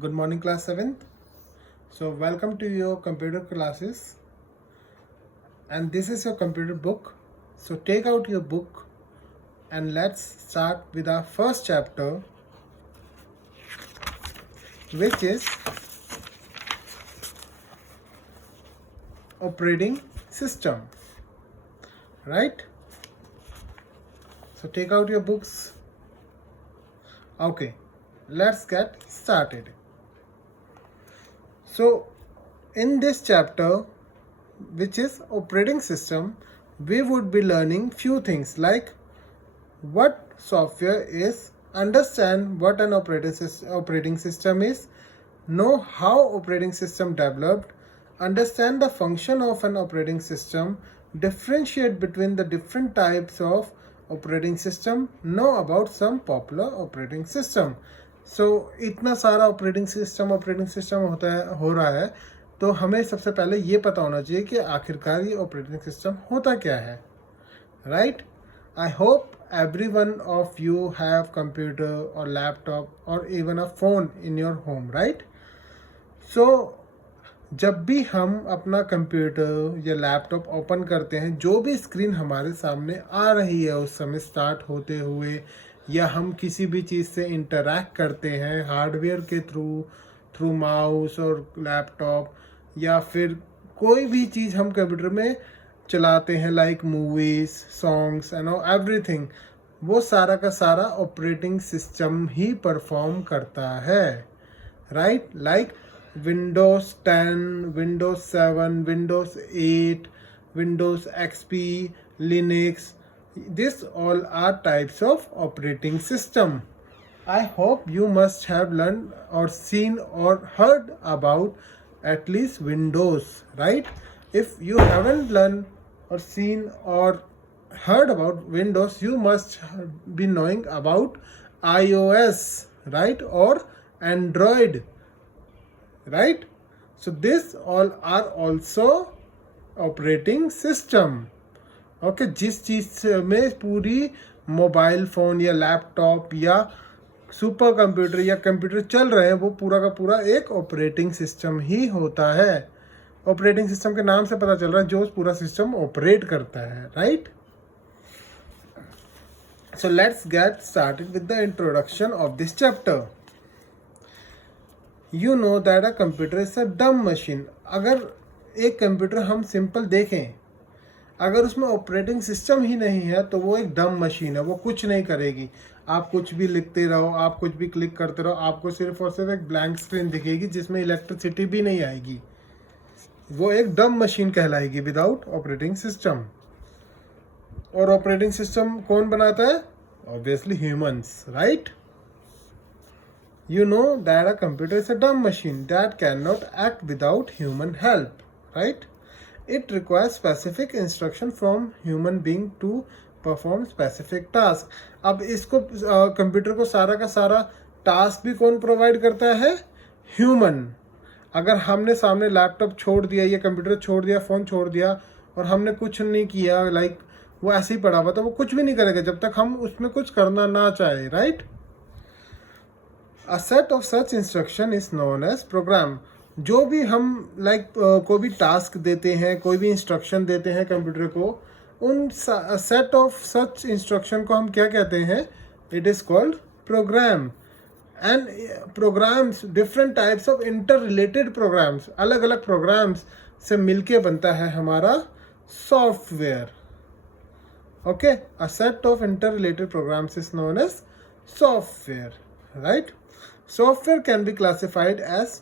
Good morning, class 7th. So, welcome to your computer classes. And this is your computer book. So, take out your book and let's start with our first chapter, which is operating system. Right? So, take out your books. Okay, let's get started. So, in this chapter, which is operating system, we would be learning few things like what software is, understand what an operating system is, know how operating system developed, understand the function of an operating system, differentiate between the different types of operating system, know about some popular operating system. So इतना सारा operating system हो रहा है, तो हमें सबसे पहले ये पता होना चाहिए कि आखिरकार ये ऑपरेटिंग सिस्टम होता क्या है. Right? I hope every one of you have computer or laptop or even a phone in your home, right? So जब भी हम अपना कंप्यूटर या लैपटॉप ओपन करते हैं, जो भी स्क्रीन हमारे सामने आ रही है उस समय स्टार्ट होते हुए, या हम किसी भी चीज़ से इंटरैक्ट करते हैं हार्डवेयर के थ्रू माउस और लैपटॉप, या फिर कोई भी चीज़ हम कंप्यूटर में चलाते हैं like movies, songs and everything, वो सारा का सारा ऑपरेटिंग सिस्टम ही परफॉर्म करता है. Right? Like Windows 10, Windows 7, Windows 8, Windows XP, Linux, this all are types of operating system. I hope you must have learned or seen or heard about at least Windows, right? If you haven't learned or seen or heard about Windows, you must be knowing about iOS, right? Or Android, right? So this all are also operating system. Okay जिस चीज़ में पूरी mobile phone या laptop या super computer या computer चल रहे हैं, वो पूरा का पूरा एक ऑपरेटिंग सिस्टम ही होता है. ऑपरेटिंग सिस्टम के नाम से पता चल रहा है जो पूरा सिस्टम ऑपरेट करता है. Right? So let's get started with the introduction of this chapter. You know that a computer is a डम मशीन. अगर एक कंप्यूटर हम सिंपल देखें, अगर उसमें ऑपरेटिंग सिस्टम ही नहीं है तो वो एक डम मशीन है, वो कुछ नहीं करेगी. आप कुछ भी लिखते रहो, आप कुछ भी क्लिक करते रहो, आपको सिर्फ और सिर्फ एक ब्लैंक स्क्रीन दिखेगी जिसमें इलेक्ट्रिसिटी भी नहीं आएगी. वो एक डम मशीन कहलाएगी विदाउट ऑपरेटिंग सिस्टम. और ऑपरेटिंग सिस्टम कौन बनाता है? Obviously humans. Right? You know that a computer is a dumb machine that cannot act without human help, right? It requires specific instruction from human being to perform specific task. अब इसको computer को सारा का सारा task भी कौन provide करता है? ह्यूमन. अगर हमने सामने लैपटॉप छोड़ दिया या कंप्यूटर छोड़ दिया, फ़ोन छोड़ दिया और हमने कुछ नहीं किया, लाइक वो ऐसे ही पड़ा हुआ, तो वो कुछ भी नहीं करेगा जब तक हम उसमें कुछ करना ना चाहे. Right? A set of such instruction is known as program. जो भी हम कोई भी टास्क देते हैं, कोई भी इंस्ट्रक्शन देते हैं कंप्यूटर को, उन सेट ऑफ सच इंस्ट्रक्शन को हम क्या कहते हैं? It is called program. And programs, different types of inter related programs, अलग अलग प्रोग्राम्स से मिलके बनता है हमारा software. Okay, a set of inter related programs is known as software. Right? Software can be classified as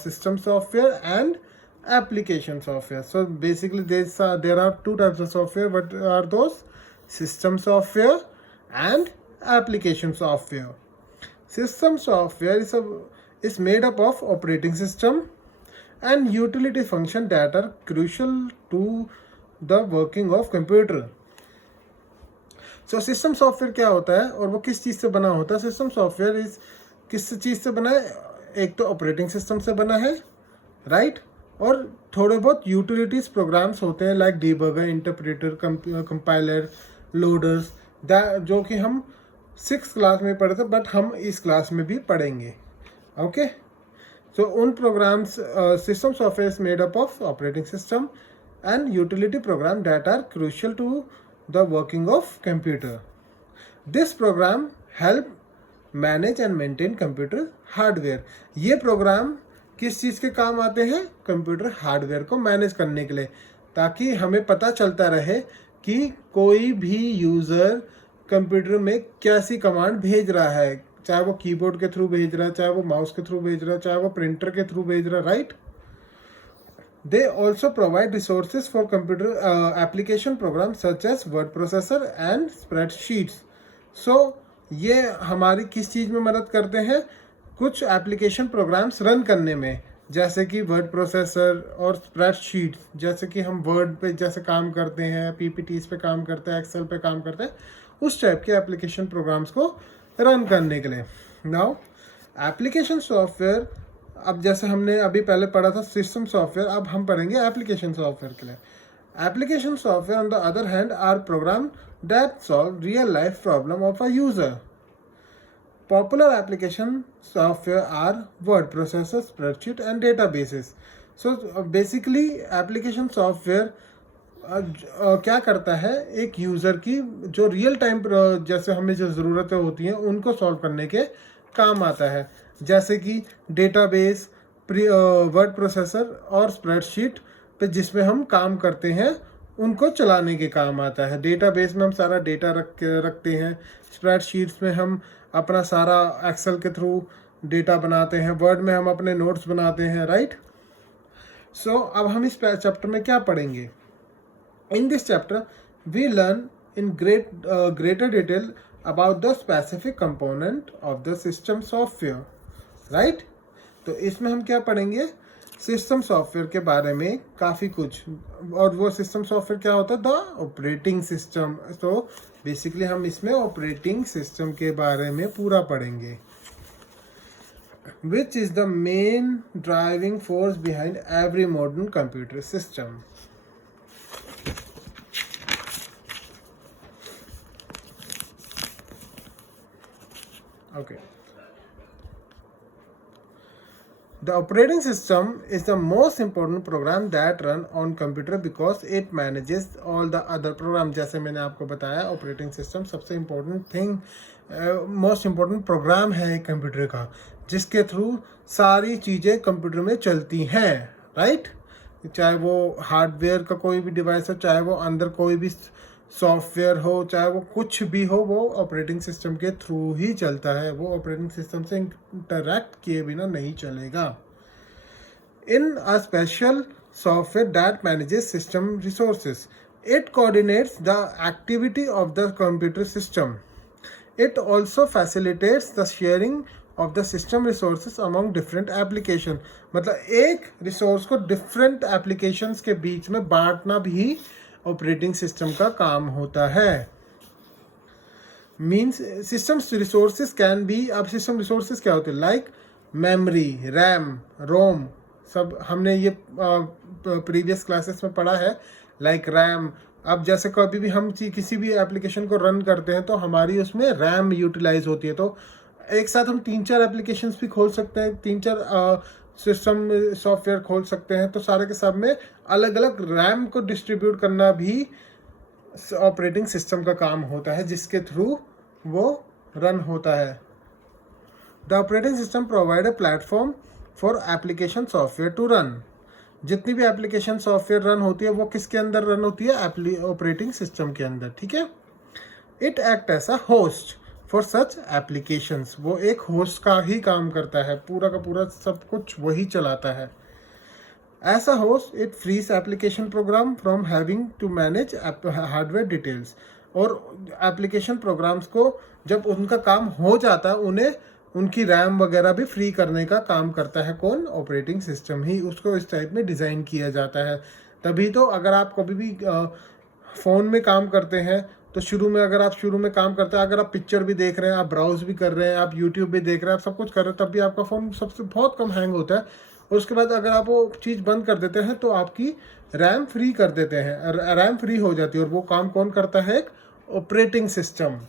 system software and application software. So basically there are two types of software. What are those? System software and application software. System software is made up of operating system and utility function that are crucial to the working of computer. So system software क्या होता है और वो किस चीज़ से बना होता है? System software is किस चीज़ से बना है? एक तो ऑपरेटिंग सिस्टम से बना है. राइट? और थोड़े बहुत यूटिलिटीज़ प्रोग्राम्स होते हैं like debugger, interpreter, compiler, loaders, जो कि हम 6th क्लास में पढ़े थे, बट हम इस क्लास में भी पढ़ेंगे. ओके, so उन programs system software is made up of operating system and utility program that are crucial to the working of computer. This program help manage and maintain computer hardware. ये programme किस चीज़ के काम आते हैं? Computer hardware को manage करने के लिए, ताकि हमें पता चलता रहे कि कोई भी यूज़र कंप्यूटर में कैसी कमांड भेज रहा है, चाहे वो कीबोर्ड के थ्रू भेज रहा है, चाहे वो माउस के थ्रू भेज रहा है, चाहे वो प्रिंटर के थ्रू भेज रहा है, right? They also provide resources for computer application programs such as word processor and spreadsheets. So ये हमारी किस चीज़ में मदद करते हैं? कुछ एप्लीकेशन प्रोग्राम्स रन करने में, जैसे कि वर्ड प्रोसेसर और स्प्रेडशीट्स, जैसे कि हम वर्ड पे जैसे काम करते हैं, पीपीटीज पे काम करते हैं, एक्सेल पे काम करते हैं, उस टाइप के एप्लीकेशन प्रोग्राम्स को रन करने के लिए. नाउ एप्लीकेशन सॉफ्टवेयर, अब जैसे हमने अभी पहले पढ़ा था सिस्टम सॉफ्टवेयर, अब हम पढ़ेंगे एप्लीकेशन सॉफ्टवेयर के लिए. Application software on the other hand are program that solve real life problem of a user. Popular application software are word processor, spreadsheet and databases. So basically application software क्या करता है, एक user की जो real time जैसे हमें जो ज़रूरतें होती हैं उनको सॉल्व करने के काम आता है, जैसे कि डेटाबेस, वर्ड प्रोसेसर और स्प्रेडशीट पे जिसमें हम काम करते हैं उनको चलाने के काम आता है. डेटाबेस में हम सारा डेटा रखते हैं, स्प्रेडशीट्स में हम अपना सारा एक्सेल के थ्रू डेटा बनाते हैं, वर्ड में हम अपने नोट्स बनाते हैं, राइट? सो अब हम इस चैप्टर में क्या पढ़ेंगे? In this chapter we learn in greater detail about the specific component of the system software, right? तो इसमें हम क्या पढ़ेंगे? सिस्टम सॉफ्टवेयर के बारे में काफ़ी कुछ. और वो सिस्टम सॉफ्टवेयर क्या होता है? The operating system. तो बेसिकली हम इसमें ऑपरेटिंग सिस्टम के बारे में पूरा पढ़ेंगे. Which is the main driving force behind every modern computer system. Okay, the operating system is the most important program that run on computer because it manages all the other program. जैसे मैंने आपको बताया, operating system सबसे important thing, most important program है एक computer का, जिसके through सारी चीज़ें कंप्यूटर में चलती हैं, राइट? चाहे वो हार्डवेयर का कोई भी डिवाइस हो, चाहे वो अंदर कोई भी सॉफ्टवेयर हो, चाहे वो कुछ भी हो, वो ऑपरेटिंग सिस्टम के थ्रू ही चलता है. वो ऑपरेटिंग सिस्टम से इंटरैक्ट किए बिना नहीं चलेगा. In a special software that manages system resources, it coordinates the activity of the computer system. It also facilitates the sharing of the system resources among different application. मतलब एक resource को different applications के बीच में बांटना भी operating system का काम होता है. Means system resources can be, अब सिस्टम रिसोर्सेज क्या होते हैं? लाइक मेमोरी, रैम, रोम, सब हमने ये प्रीवियस क्लासेस में पढ़ा है. लाइक रैम, अब जैसे कभी भी हम किसी भी एप्लीकेशन को रन करते हैं तो हमारी उसमें रैम यूटिलाइज होती है. तो एक साथ हम 3-4 एप्लीकेशंस भी खोल सकते हैं, 3-4 सिस्टम सॉफ्टवेयर खोल सकते हैं. तो सारे के सब में अलग अलग रैम को डिस्ट्रीब्यूट करना भी ऑपरेटिंग सिस्टम का काम होता है, जिसके थ्रू वो रन होता है. The operating system provide a platform for application software to run. जितनी भी एप्लीकेशन सॉफ्टवेयर रन होती है वो किसके अंदर रन होती है? ऑपरेटिंग सिस्टम के अंदर, ठीक है? It act as a host for such applications. वो एक होस्ट का ही काम करता है, पूरा का पूरा सब कुछ वही चलाता है. As a host it frees application program from having to manage hardware details. और एप्लीकेशन प्रोग्राम्स को जब उनका काम हो जाता है, उन्हें उनकी रैम वगैरह भी फ्री करने का काम करता है. कौन? ऑपरेटिंग सिस्टम ही. उसको इस टाइप में डिज़ाइन किया जाता है. तभी तो अगर आप कभी भी फ़ोन में काम करते हैं तो अगर आप शुरू में काम करते हैं, अगर आप पिक्चर भी देख रहे हैं, आप ब्राउज भी कर रहे हैं, आप यूट्यूब भी देख रहे हैं, आप सब कुछ कर रहे हैं, तब भी आपका फ़ोन सबसे बहुत कम हैंग होता है. और उसके बाद अगर आप वो चीज़ बंद कर देते हैं तो आपकी रैम फ्री कर देते हैं, रैम फ्री हो जाती है. और वो काम कौन करता है? एक operating system.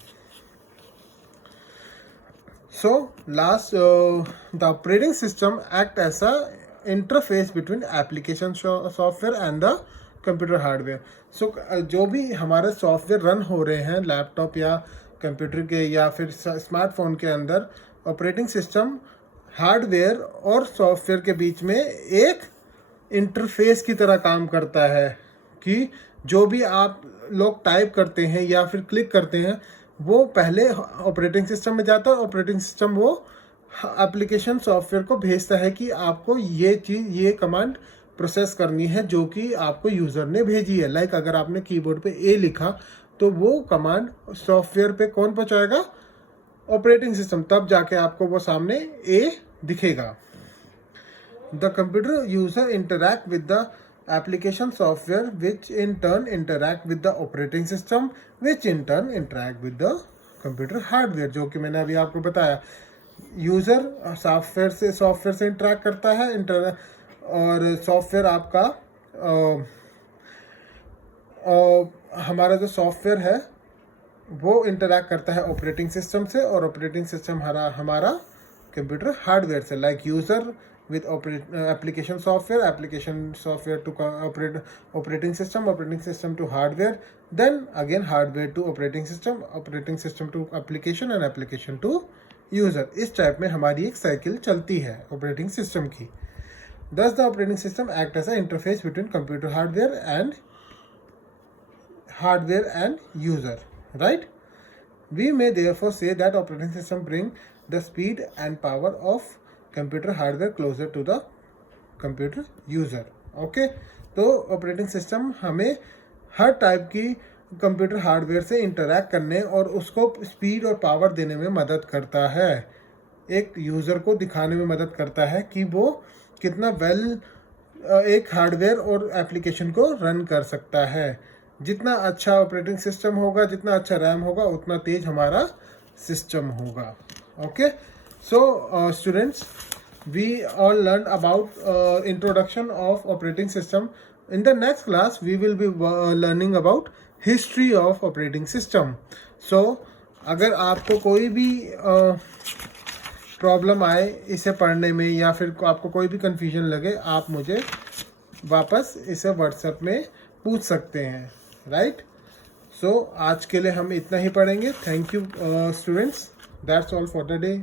So last, the operating system act as a interface between application software and the computer hardware. So जो भी हमारे सॉफ्टवेयर रन हो रहे हैं लैपटॉप या कंप्यूटर के या फिर स्मार्टफोन के अंदर, ऑपरेटिंग सिस्टम हार्डवेयर और सॉफ्टवेयर के बीच में एक इंटरफेस की तरह काम करता है कि जो भी आप लोग टाइप करते हैं या फिर क्लिक करते हैं वो पहले ऑपरेटिंग सिस्टम में जाता है, ऑपरेटिंग सिस्टम वो एप्लीकेशन सॉफ्टवेयर को भेजता है कि आपको ये कमांड प्रोसेस करनी है जो कि आपको यूज़र ने भेजी है। लाइक अगर आपने कीबोर्ड पे ए लिखा तो वो कमांड सॉफ्टवेयर पे कौन पहुंचाएगा? ऑपरेटिंग सिस्टम, तब जाके आपको वो सामने ए दिखेगा। The computer user interact with the application software which in turn interact with the operating system which in turn interact with the computer hardware, जो कि मैंने अभी आपको बताया। यूज़र सॉफ्टवेयर से इंटरेक्ट करता है और सॉफ्टवेयर आपका हमारा जो सॉफ्टवेयर है वो इंटरेक्ट करता है ऑपरेटिंग सिस्टम से और ऑपरेटिंग सिस्टम हमारा कंप्यूटर हार्डवेयर से। Like user with application software to operating system to hardware, then again hardware to operating system to application and application to user। इस टाइप में हमारी एक साइकिल चलती है ऑपरेटिंग सिस्टम की। Thus the operating system act as an interface between computer hardware and user, right? We may therefore say that operating system bring the speed and power of computer hardware closer to the computer user. Okay, तो operating system हमें हर type की computer hardware से interact करने और उसको speed और power देने में मदद करता है, एक यूज़र को दिखाने में मदद करता है कि वो कितना एक हार्डवेयर और एप्लीकेशन को रन कर सकता है। जितना अच्छा ऑपरेटिंग सिस्टम होगा, जितना अच्छा रैम होगा, उतना तेज हमारा सिस्टम होगा। Okay, so students, we all learned about introduction of operating system. In the next class we will be learning about history of operating system. So अगर आपको कोई भी प्रॉब्लम आए इसे पढ़ने में या फिर आपको कोई भी कन्फ्यूजन लगे, आप मुझे वापस इसे व्हाट्सएप में पूछ सकते हैं, राइट? सो आज के लिए हम इतना ही पढ़ेंगे। Thank you students, that's all for the day.